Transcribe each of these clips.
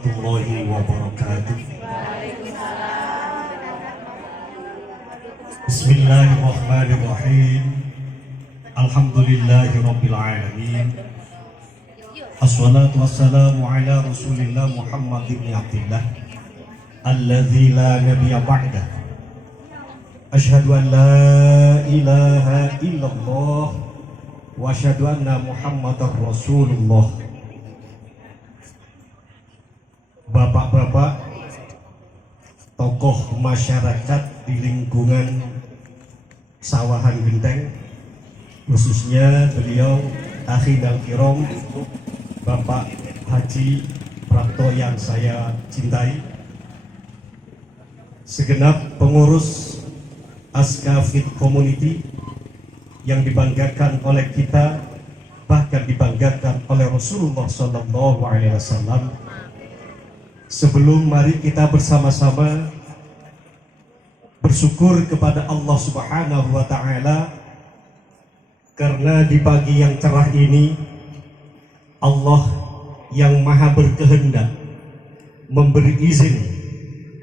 warahmatullahi wabarakatuh. Bismillahirrahmanirrahim. Alhamdulillahi rabbil alamin. Assalatu wassalamu ala Rasulillah Muhammad ibn Abdillah alladzi la nabiyya ba'dah. Asyhadu an la ilaha illallah wa asyhadu anna Muhammadar Rasulullah. Bapak-bapak, tokoh masyarakat di lingkungan Sawahan Genteng, khususnya beliau Akhi Dal Kirom Bapak Haji Prapto yang saya cintai, segenap pengurus Askafit Community yang dibanggakan oleh kita, bahkan dibanggakan oleh Rasulullah SAW. Sebelum mari kita bersama-sama bersyukur kepada Allah Subhanahu wa Ta'ala, karena di pagi yang cerah ini Allah yang maha berkehendak memberi izin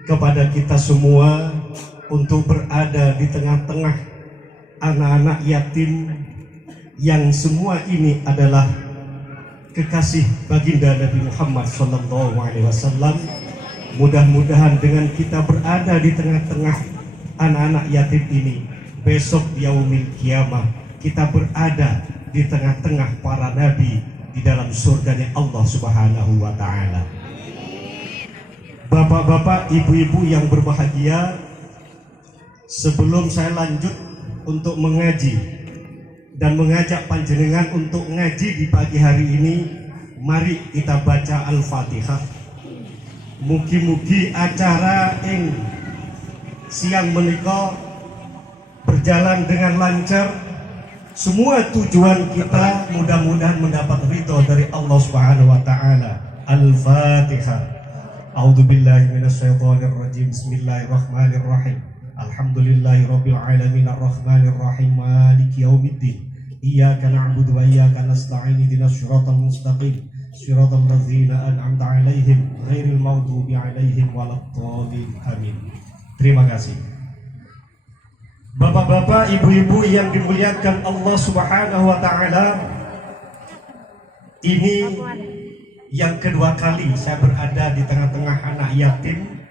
kepada kita semua untuk berada di tengah-tengah anak-anak yatim yang semua ini adalah kekasih baginda Nabi Muhammad SAW. Mudah-mudahan dengan kita berada di tengah-tengah anak-anak yatim ini, besok yaumil kiamah kita berada di tengah-tengah para nabi di dalam surganya Allah Subhanahu wa Ta'ala. Bapak-bapak, ibu-ibu yang berbahagia, sebelum saya lanjut untuk mengaji dan mengajak panjenengan untuk ngaji di pagi hari ini, mari kita baca Al-Fatihah. Mugi-mugi acara ing siang menika berjalan dengan lancar. Semua tujuan kita mudah-mudahan mendapat ridho dari Allah Subhanahu wa Ta'ala. Al-Fatihah. A'udzubillahi minasyaitonirrajim. Bismillahirrahmanirrahim. Alhamdulillahirabbil alamin arrahmanir rahim maliki yaumiddin. Iyyaka na'budu wa iyyaka nasta'in ihdinas siratal mustaqim siratal ladzina an'amta 'alaihim ghairil maghdubi 'alaihim waladdallin. Amin. Terima kasih. Bapak-bapak, ibu-ibu yang dimuliakan Allah Subhanahu wa Ta'ala, ini yang kedua kali saya berada di tengah-tengah anak yatim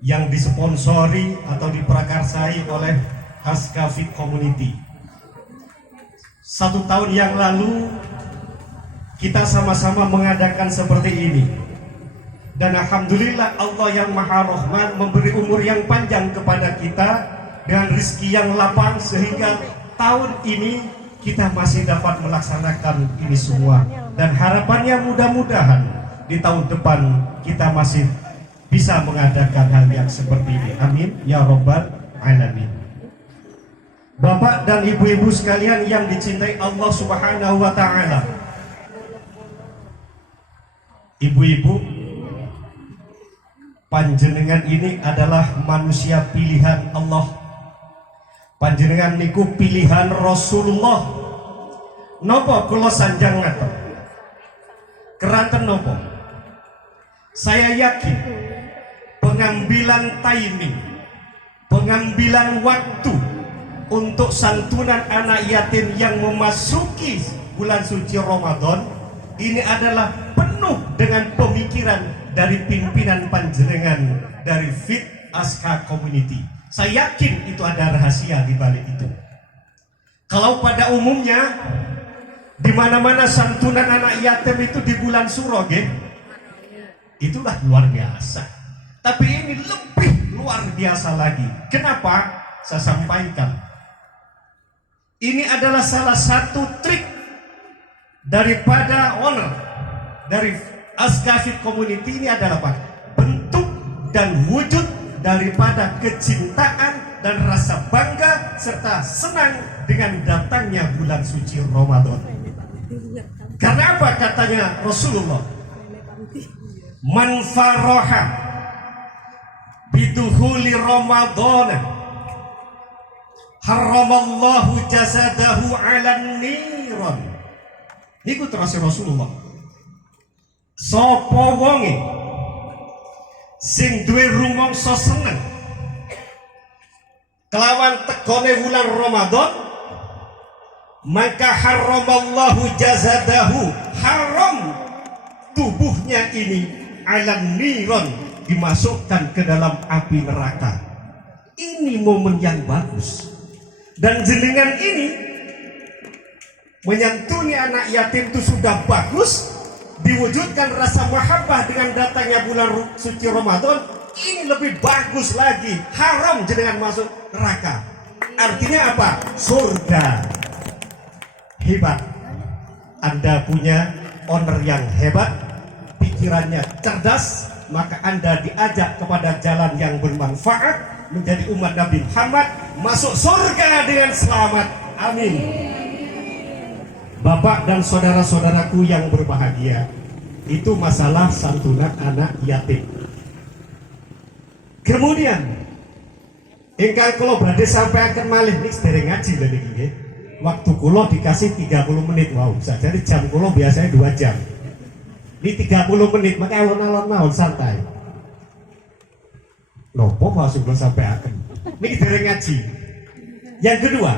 yang disponsori atau diprakarsai oleh Askafit Community. 1 tahun yang lalu kita sama-sama mengadakan seperti ini, dan alhamdulillah Allah yang Maha Rahman memberi umur yang panjang kepada kita dengan rezeki yang lapang, sehingga tahun ini kita masih dapat melaksanakan ini semua, dan harapannya mudah-mudahan di tahun depan kita masih bisa mengadakan hal yang seperti ini. Amin ya Rabbal Alamin. Bapak dan ibu-ibu sekalian yang dicintai Allah Subhanahu wa Ta'ala, ibu-ibu, panjenengan ini adalah manusia pilihan Allah. Panjenengan niku pilihan Rasulullah. Nopo kula sanjang ngaten? Keranten nopo? Saya yakin pengambilan timing, pengambilan waktu untuk santunan anak yatim yang memasuki bulan suci Ramadan ini adalah penuh dengan pemikiran dari pimpinan panjenengan dari Fit Aska Community. Saya yakin itu ada rahasia di balik itu. Kalau pada umumnya di mana-mana santunan anak yatim itu di bulan Suro, itulah luar biasa. Tapi ini lebih luar biasa lagi. Kenapa? Saya sampaikan. Ini adalah salah satu trik daripada owner dari Askafit Community. Ini adalah apa? Bentuk dan wujud daripada kecintaan dan rasa bangga serta senang dengan datangnya bulan suci Ramadan. Karena apa katanya Rasulullah? Man faraha biduhuli Ramadan haramallahu jasadahu 'alan niran. Niku terus Rasulullah. Sapa wonge sing duwe rumangsa seneng kelawan tegone wulan Ramadan, maka haramallahu jazadahu, haram tubuhnya ini alan niron, dimasukkan ke dalam api neraka. Ini momen yang bagus, dan jenengan ini menyantuni anak yatim itu sudah bagus, diwujudkan rasa mahabbah dengan datangnya bulan suci Ramadan. Ini lebih bagus lagi, haram jenengan masuk neraka. Artinya apa? Surga. Hebat. Anda punya owner yang hebat, pikirannya cerdas, maka Anda diajak kepada jalan yang bermanfaat, menjadi umat Nabi Muhammad, masuk surga dengan selamat. Amin. Bapak dan saudara-saudaraku yang berbahagia, itu masalah santunan anak yatim. Kemudian ingkang kula badhe sampaikan malih niki sedereng ngaji lho niki nggih. Waktu kula dikasih 30 menit, wow, jadi jam kula biasanya 2 jam. Ini 30 menit, maka alon-alon mawon santai. Nopo langsung kula sampaikan. Niki sedereng ngaji. Yang kedua,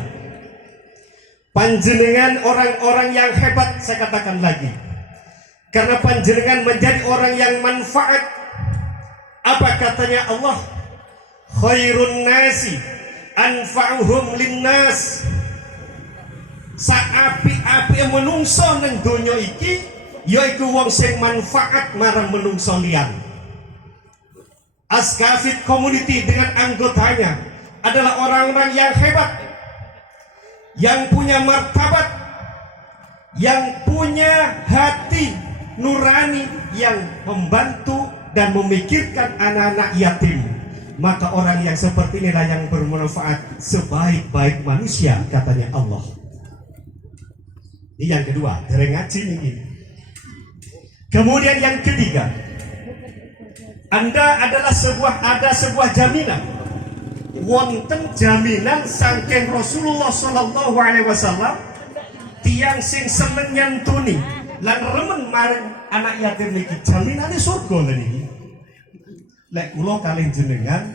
panjenengan orang-orang yang hebat, saya katakan lagi. Karena panjenengan menjadi orang yang manfaat. Apa katanya Allah? Khairun nasi anfa'uhum linnas. Saapi-api menungso nang donya iki yaiku wong sing manfaat marang menungso liyan. Askafit community dengan anggotanya adalah orang-orang yang hebat, yang punya martabat, yang punya hati nurani, yang membantu dan memikirkan anak-anak yatim. Maka orang yang seperti inilah yang bermanfaat sebaik-baik manusia, katanya Allah. Ini yang kedua, dereng ngaji ini. Kemudian yang ketiga, ada sebuah jaminan. Wonten jaminan saking Rasulullah sallallahu alaihi wasallam, tiang sing seneng nyantuni lan remen marang anak yatim niki, jaminane surga lho niki. Lek kula kalih jenengan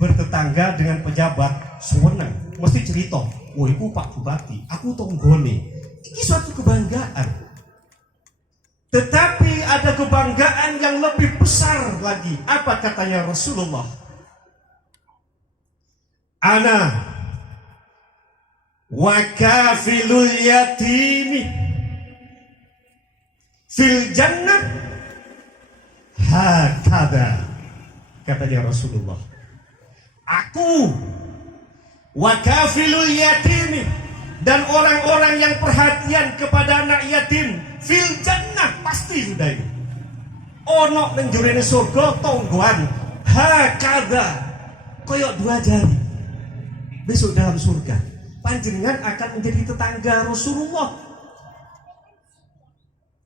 bertetangga dengan pejabat suweneng, mesti cerita, "Wah, iku Pak Bupati, aku tonggone." Ini suatu kebanggaan. Tetapi ada kebanggaan yang lebih besar lagi. Apa katanya Rasulullah? Ana wa kafilul yatimi fil jannah hakada, katanya Rasulullah. Aku wa kafilul yatimi, dan orang-orang yang perhatian kepada anak yatim fil jannah, pasti sudah itu ono nang jurene surga tonggoan hakada, koyok 2 jari. Besok dalam surga panjenengan akan menjadi tetangga Rasulullah.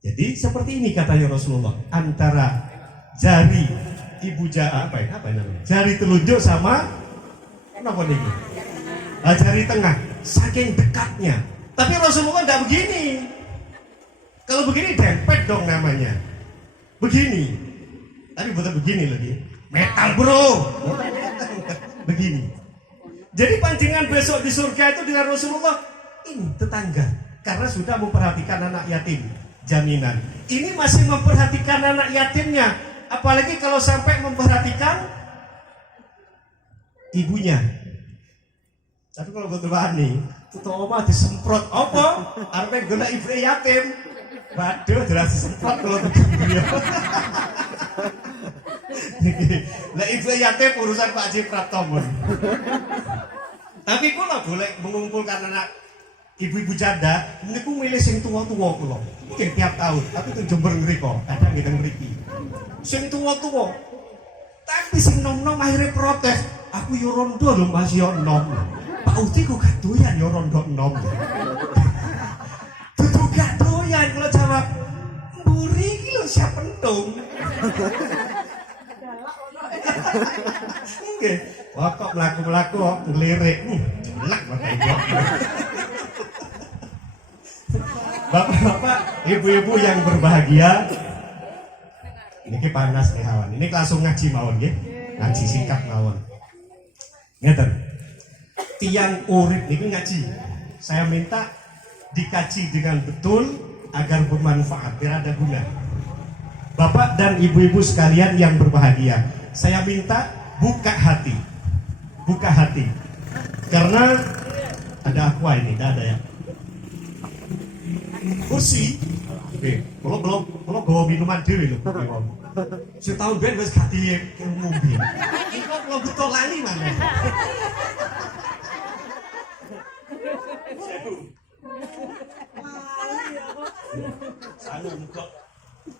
Jadi seperti ini katanya Rasulullah, antara jari ibu apa namanya? Jari telunjuk sama apa nih? Jari tengah, saking dekatnya. Tapi Rasulullah tidak begini. Kalau begini dempet dong namanya. Begini. Tapi bukan begini lagi. Metal bro. Begini. Jadi pancingan besok di surga itu dengan Rasulullah, ini tetangga, karena sudah memperhatikan anak yatim. Jaminan. Ini masih memperhatikan anak yatimnya, apalagi kalau sampai memperhatikan ibunya. Tapi kalau betul nih, tutup omah disemprot apa? Arep golek ibu yatim. Waduh, jelas disemprot kalau betul dia. Lah ibu yatim urusan Pak Haji Praptomo. Tapi kula boleh mengumpulkan anak ibu-ibu janda, niku milih sing tua-tua kula. Mungkin tiap tahun, tapi itu Jember ngriko, kadang kita ngriki. Sing tua-tua. Tapi sing nom-nom akhirnya protes. Aku yo rondo lho Mas yo nom. Pak Uti kok gak doyan yo rondo nom. Dudu gak doyan kula jawab. Mburi iki lho siap pentung. Nggih. Wah kok mlaku-mlaku kok ngelirik. Jelek bapak ibu. Bapak-bapak, ibu-ibu yang berbahagia, Ini panas nih hawan. Ini langsung ngaji mawon nggih. Ngaji singkat mawon. Ngeten. Tiang urip niku ngaji. Saya minta dikaji dengan betul agar bermanfaat, biar ada guna. Bapak dan ibu-ibu sekalian yang berbahagia, saya minta buka hati. Buka hati. Karena ada aqua ini, tidak ada ya. Kursi. Oke, kalau bawa minuman dhewe lho. Setahun ben wis ganti ngombe. Iki kok kalau betul lali mana?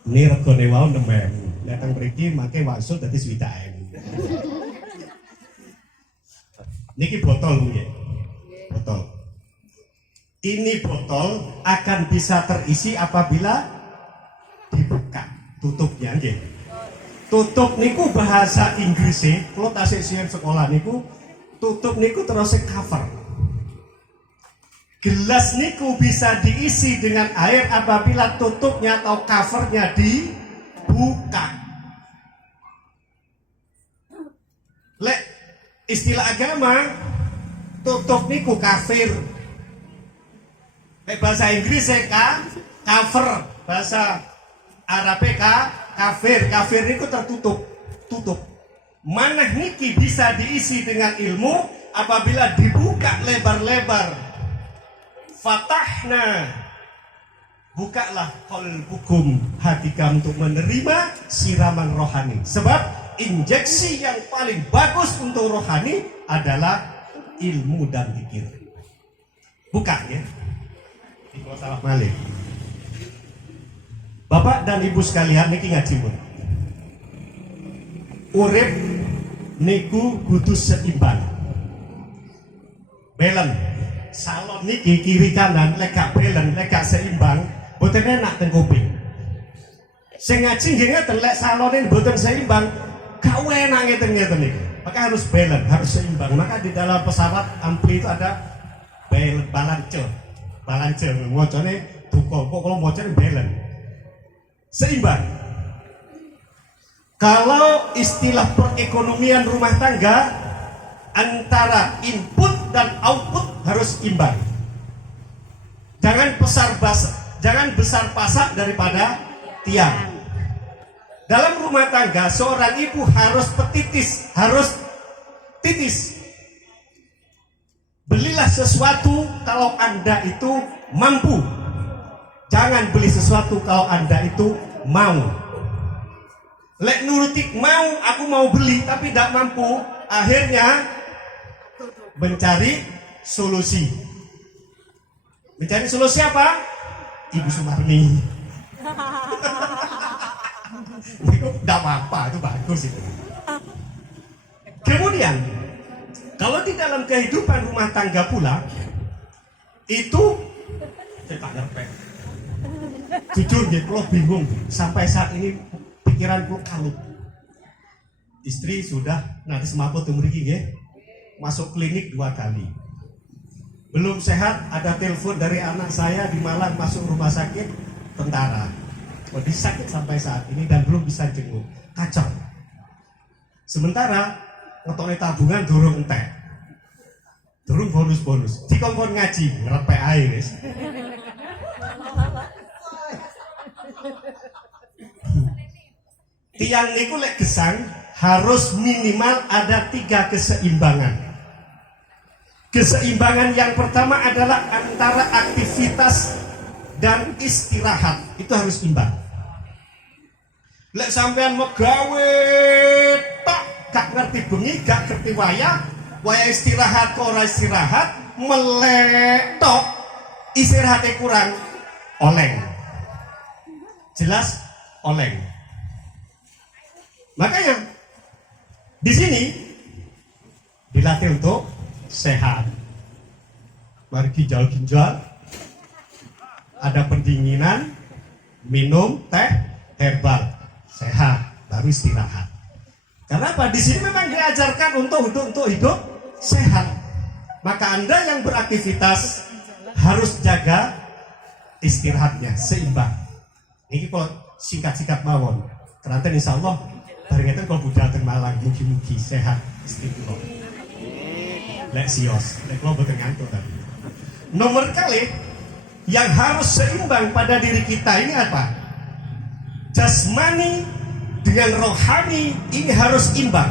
Ini regane wau 6.000. Datang mriki make waksul dadi 1.000. Niki botol nggih. Botol. Ini botol akan bisa terisi apabila dibuka tutupnya nggih. Tutup niku bahasa Inggrisnya, kalau tasik siap sekolah niku tutup niku terus cover. Gelas niku bisa diisi dengan air apabila tutupnya atau covernya dibuka. Lek istilah agama tutup niku kafir. Lek bahasa Inggris cover, bahasa Arab kafir. Kafir niku tertutup, tutup. Manah niki bisa diisi dengan ilmu apabila dibuka lebar-lebar. Fatahna, bukalah qalbukum, hati kamu untuk menerima siraman rohani. Sebab injeksi yang paling bagus untuk rohani adalah ilmu dan zikir. Buka ya. Kalau salah malih. Bapak dan ibu sekalian niki ngaji pun. Urip niku kudu seimbang. Balance. Salon niki kiri kanan lek gak balance, lek gak seimbang, boten enak teng kuping. Sing ngaji nggih ngeten, lek salone boten seimbang, gak enak ngeten-ngeten niku. Maka harus balance, harus seimbang. Maka di dalam pesawat ampli itu ada balance. Balance mocone duka, kok kalau mocone balance. Seimbang. Kalau istilah perekonomian rumah tangga, antara input dan output harus imbang. Jangan besar pasak daripada tiang. Dalam rumah tangga seorang ibu harus petitis, harus titis. Belilah sesuatu kalau Anda itu mampu. Jangan beli sesuatu kalau Anda itu mau. Lek nurutik mau, aku mau beli tapi tidak mampu, akhirnya mencari solusi. Mencari solusi apa? Ibu Sumarni. Itu tidak apa-apa, itu bagus itu. Kemudian, kalau di dalam kehidupan rumah tangga pula, itu saya tak ngerti. Jujur dia kalau bingung sampai saat ini pikiranku kalut. Istri sudah nanti semaput umriki ya. Masuk klinik 2 kali. Belum sehat, ada telepon dari anak saya di Malang masuk rumah sakit tentara. Kondisi sakit sampai saat ini dan belum bisa jenguk. Kacau. Sementara ngotone tabungan durung entek. Durung bonus-bonus. Dikongkon ngaji, ngerepek ae wis. Tiang niku lek gesang harus minimal ada 3 keseimbangan. Keseimbangan yang pertama adalah antara aktivitas dan istirahat. Itu harus imbang. Lek sampean megawe tak gak ngerti bengi, gak ngerti wayah istirahat kok ora istirahat, melek tok istirahatnya kurang, oleng. Jelas oleng. Makanya di sini dilatih untuk sehat. Mari ginjal-ginjal, ada pendinginan, minum teh herbal, sehat, baru istirahat. Karena apa? Di sini memang diajarkan untuk hidup sehat. Maka Anda yang beraktivitas harus jaga istirahatnya seimbang. Ini kalau singkat-singkat mawon. Keranten insyaallah bareng itu kalau budal teng Malang mugi-mugi sehat istiqomah. Lek sios, lek lo boten ngantuk tadi. Nomor kali yang harus seimbang pada diri kita ini apa? Jasmani dengan rohani ini harus imbang.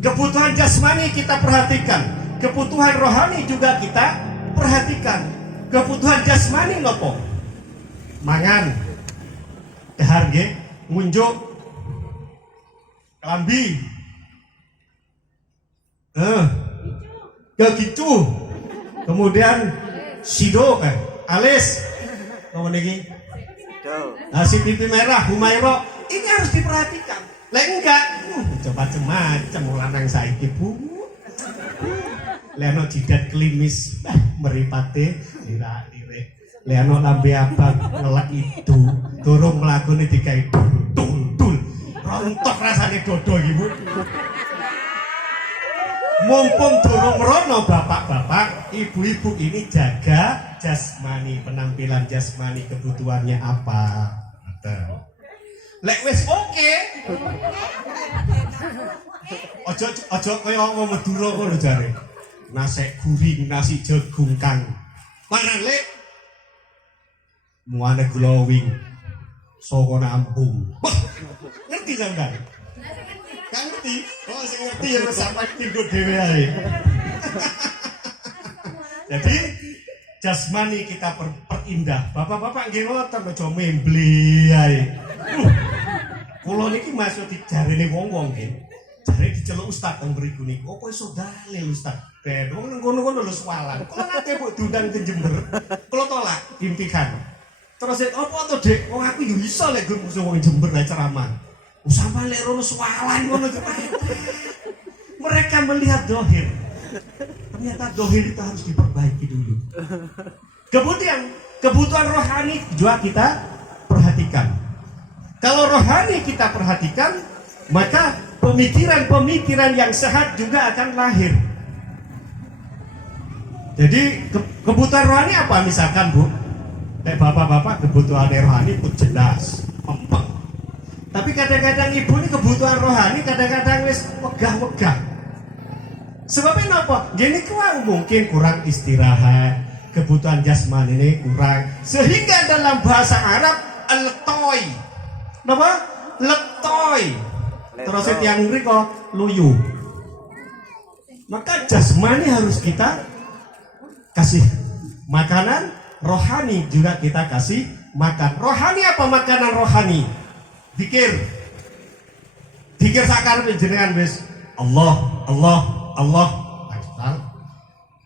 Kebutuhan jasmani kita perhatikan, kebutuhan rohani juga kita perhatikan. Kebutuhan jasmani nopo? Mangan, keharge, ngunjuk, kelambi, kegicu, kemudian sido, alis, apa lagi? Si pipi merah, humairo, ini harus diperhatikan. Lah enggak, coba macam-macam lanang saiki bu. Leno jidat klimis, meripate, lirik. Leno lambe abang ngelak itu, turung melakoni dikai tul. Rontok rasanya dodo ibu. Mumpung durung rono bapak-bapak, ibu-ibu ini jaga jasmani, penampilan jasmani, kebutuhannya apa. Lek wis oke. Ojo kaya wong Madura ngono jare. Nasi guring, nasi jagung kang. Pangan lek. Muane glowing. Saka Lampung. Ngerti sampean? Kan ngerti? Oh, sing ngerti ya sampai tinggo dhewe ae. Jadi jasmani kita perindah. Bapak-bapak nggih ngoten aja membeli ae. Kula niki maksud dijarene wong-wong nggih. Jare diceluk ustaz teng mriku niku. Apa iso dalil ustaz? Ben wong nang kono-kono lho swalan. Kula nate mbok diundang ke Jember. Kula tolak impikan. Terus apa to, Dik? Wong aku yo iso lek gue musuh wong Jember ae ceramah. Sampai lek rono swalan ngono mereka melihat dohir. Ternyata dohir itu harus diperbaiki dulu. Kemudian kebutuhan rohani juga kita perhatikan. Kalau rohani kita perhatikan, maka pemikiran-pemikiran yang sehat juga akan lahir. Jadi kebutuhan rohani apa misalkan Bu? Kayak bapak-bapak kebutuhan rohani pun jelas, empeng. Tapi kadang-kadang ibu ini kebutuhan rohani kadang-kadang wis wegah-wegah. Sebabnya apa? Gini kurang mungkin kurang istirahat, kebutuhan jasmani ini kurang. Sehingga dalam bahasa Arab letoy. Apa? Letoy. Terus yang mriko luyu. Maka jasmani harus kita kasih makanan, rohani juga kita kasih makan. Rohani apa makanan rohani? Zikir sakar jenengan wis Allah. Asal.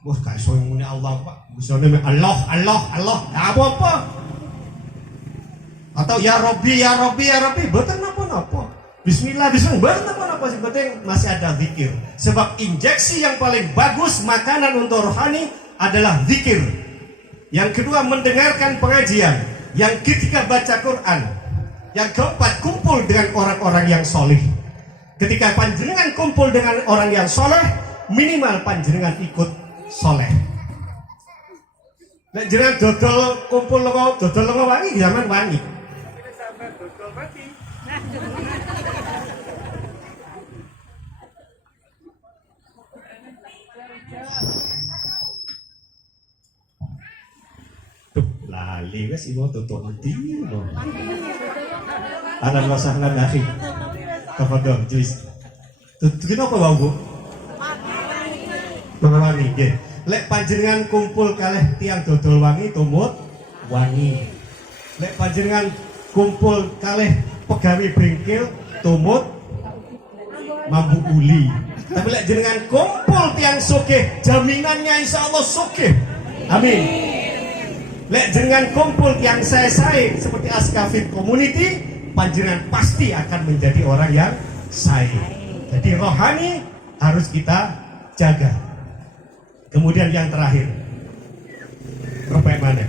Bos gak iso muni Allah, Pak. Bisane Allah. Apa? Atau ya Rabbi, mboten napa-napa. Bismillah, mboten napa-napa, sing penting masih ada zikir. Sebab injeksi yang paling bagus makanan untuk rohani adalah zikir. Yang kedua mendengarkan pengajian. Yang ketiga baca Quran. Yang keempat kumpul dengan orang-orang yang soleh. Ketika panjenengan kumpul dengan orang yang soleh, minimal panjenengan ikut soleh. Nek jenengan dodol kumpul longo wangi zaman wangi. Lali wes ibu tutup nanti. Anak wasahlan akhi. Tafadhol, juis. Kenapa bang Bu? Wangi, nggih. Lek panjenengan kumpul kalih tiang dodol wangi tumut wangi. Lek panjenengan kumpul kalih pegawai bengkel tumut mambu uli. Tapi lek jenengan kumpul tiang sugih, jaminannya insyaallah sugih. Amin. Lek jenengan kumpul tiang saya seperti Askafit Community, panjenengan pasti akan menjadi orang yang sae. Jadi rohani harus kita jaga. Kemudian yang terakhir, mana?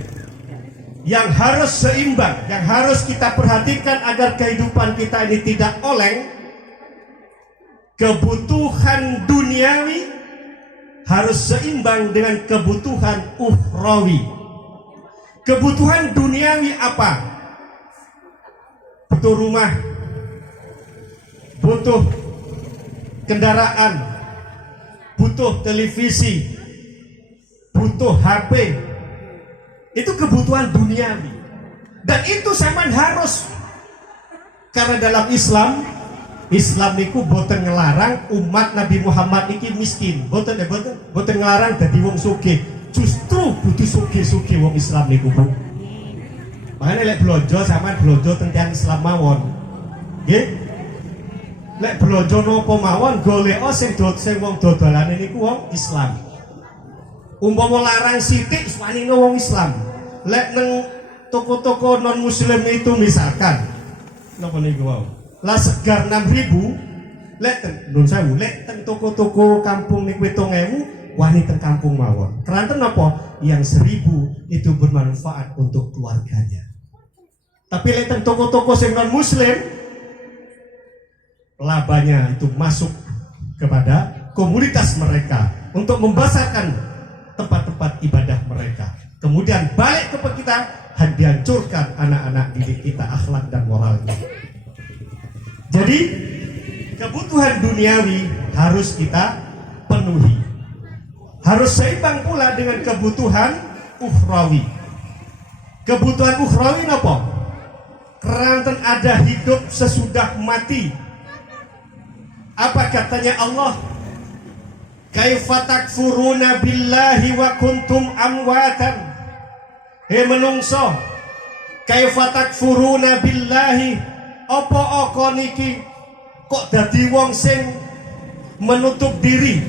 Yang harus seimbang, yang harus kita perhatikan agar kehidupan kita ini tidak oleng. Kebutuhan duniawi harus seimbang dengan kebutuhan ukhrawi. Kebutuhan duniawi apa? butuh rumah, butuh kendaraan, butuh televisi, butuh HP. Itu kebutuhan duniawi. Dan itu sampean harus, karena dalam Islam niku boten ngelarang umat Nabi Muhammad iki miskin. Boten ngelarang dadi wong sugih. Justru butuh sugih-sugih wong Islam niku, Bu. Makanya lek blonjo sampean blonjo tentang Islam mawon. Nggih. Lek blonjo napa mawon golek sing wong dodolane niku wong Islam. Umpama larang sithik suwanine wong Islam. Lek neng toko-toko non muslim itu misalkan napa niku wau. Lah segar 6.000, lek ten toko-toko kampung niku 7.000, wani teng kampung mawon. Keranten napa? Yang 1.000 itu bermanfaat untuk keluarganya. Tapi lek teng toko-toko sing non muslim, labanya itu masuk kepada komunitas mereka untuk membesarkan tempat-tempat ibadah mereka. Kemudian balik ke kita, dihancurkan anak-anak didik kita akhlak dan moralnya. Jadi kebutuhan duniawi harus kita penuhi. Harus seimbang pula dengan kebutuhan ukhrawi. Kebutuhan ukhrawi apa? Keranten ada hidup sesudah mati. Apa katanya Allah? Kaifa takfuruna billahi wa kuntum amwatan. Hei menungso, kaifa takfuruna billahi. Apa niki kok dadi wong sing menutup diri,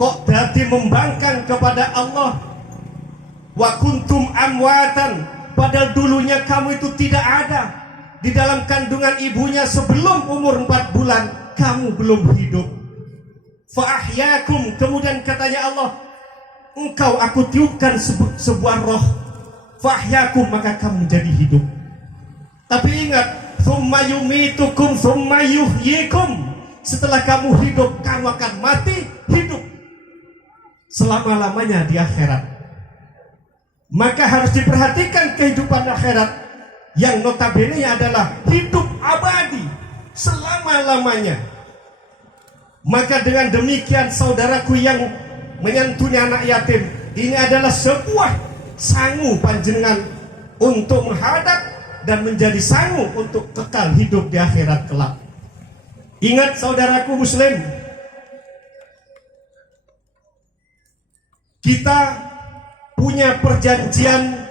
kok dadi membangkang kepada Allah. Wa kuntum amwatan, padahal dulunya kamu itu tidak ada di dalam kandungan ibunya. Sebelum umur 4 bulan kamu belum hidup. Fa ahyakum, kemudian katanya Allah, engkau aku tiupkan sebuah roh. Fa ahyakum, maka kamu menjadi hidup. Tapi ingat, tsumma yumitukum tsumma yuhyikum. Setelah kamu hidup, kamu akan mati, hidup selama-lamanya di akhirat. Maka harus diperhatikan kehidupan akhirat yang notabene adalah hidup abadi selama-lamanya. Maka dengan demikian saudaraku yang menyantuni anak yatim, ini adalah sebuah sangu panjenengan untuk menghadap dan menjadi sangu untuk kekal hidup di akhirat kelak. Ingat saudaraku muslim, kita punya perjanjian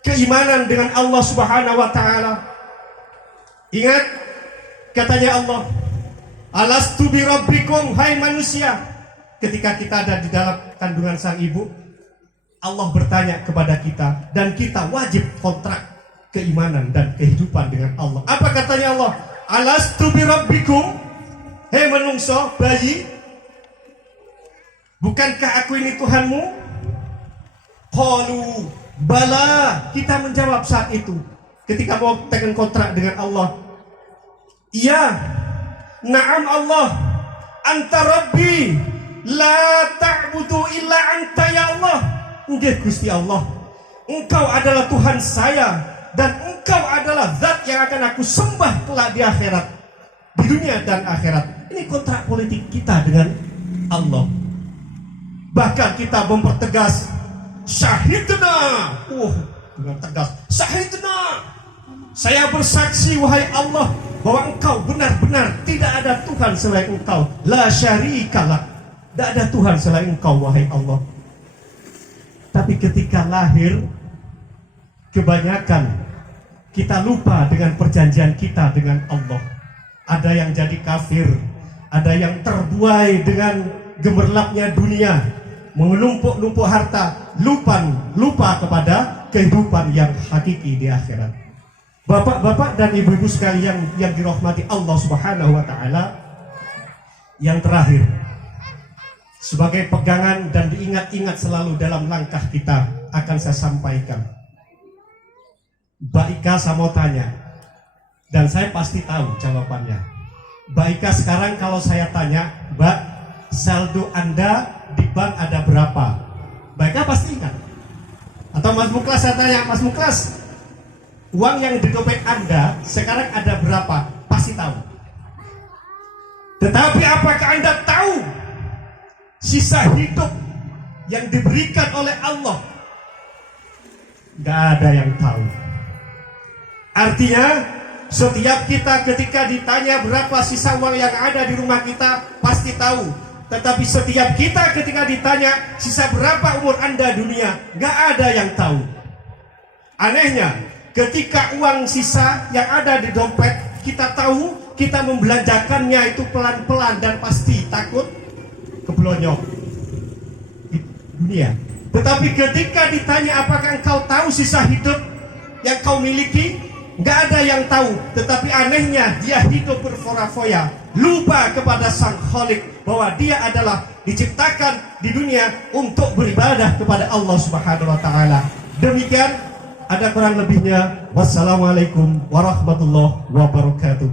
keimanan dengan Allah Subhanahu wa taala. Ingat katanya Allah, alastu bi rabbikum, hai manusia. Ketika kita ada di dalam kandungan sang ibu, Allah bertanya kepada kita dan kita wajib kontrak keimanan dan kehidupan dengan Allah. Apa katanya Allah? Alastu bi rabbikum, hei menungso, bayi, bukankah aku ini Tuhanmu? Qalu bala, kita menjawab saat itu ketika mau tekan kontrak dengan Allah. Iya, na'am Allah, anta rabbi, la ta'budu illa anta ya Allah. Nggih Gusti Allah, engkau adalah Tuhan saya dan engkau adalah zat yang akan aku sembah kelak di akhirat, di dunia dan akhirat. Ini kontrak politik kita dengan Allah. Bahkan kita mempertegas syahidna, dengan tegas, syahidna, saya bersaksi wahai Allah bahwa engkau benar-benar tidak ada Tuhan selain engkau, la syarikalah, tidak ada Tuhan selain engkau wahai Allah. Tapi ketika lahir, kebanyakan kita lupa dengan perjanjian kita dengan Allah. Ada yang jadi kafir, ada yang terbuai dengan gemerlapnya dunia, menumpuk-numpuk harta, lupa kepada kehidupan yang hakiki di akhirat. Bapak-bapak dan ibu-ibu sekalian yang dirahmati Allah Subhanahu wa taala, yang terakhir, sebagai pegangan dan diingat-ingat selalu dalam langkah kita, akan saya sampaikan. Mbak Ika saya mau tanya, dan saya pasti tahu jawabannya. Mbak Ika sekarang kalau saya tanya, Mbak, saldo Anda di bank ada berapa? Mbak Ika pasti ingat. Atau Mas Muklas saya tanya, Mas Muklas, Uang yang di dompet Anda sekarang ada berapa? Pasti tahu. Tetapi apakah Anda tahu sisa hidup yang diberikan oleh Allah? Gak ada yang tahu. Artinya setiap kita ketika ditanya berapa sisa uang yang ada di rumah kita pasti tahu. Tetapi setiap kita ketika ditanya sisa berapa umur Anda dunia, gak ada yang tahu. Anehnya, ketika uang sisa yang ada di dompet kita tahu, kita membelanjakannya itu pelan-pelan dan pasti takut keblonyok di dunia. Tetapi ketika ditanya apakah engkau tahu sisa hidup yang kau miliki, nggak ada yang tahu. Tetapi anehnya dia hidup berfoya-foya, lupa kepada Sang Khalik bahwa dia adalah diciptakan di dunia untuk beribadah kepada Allah Subhanahu wa taala. Demikian, ada kurang lebihnya. Wassalamualaikum warahmatullahi wabarakatuh.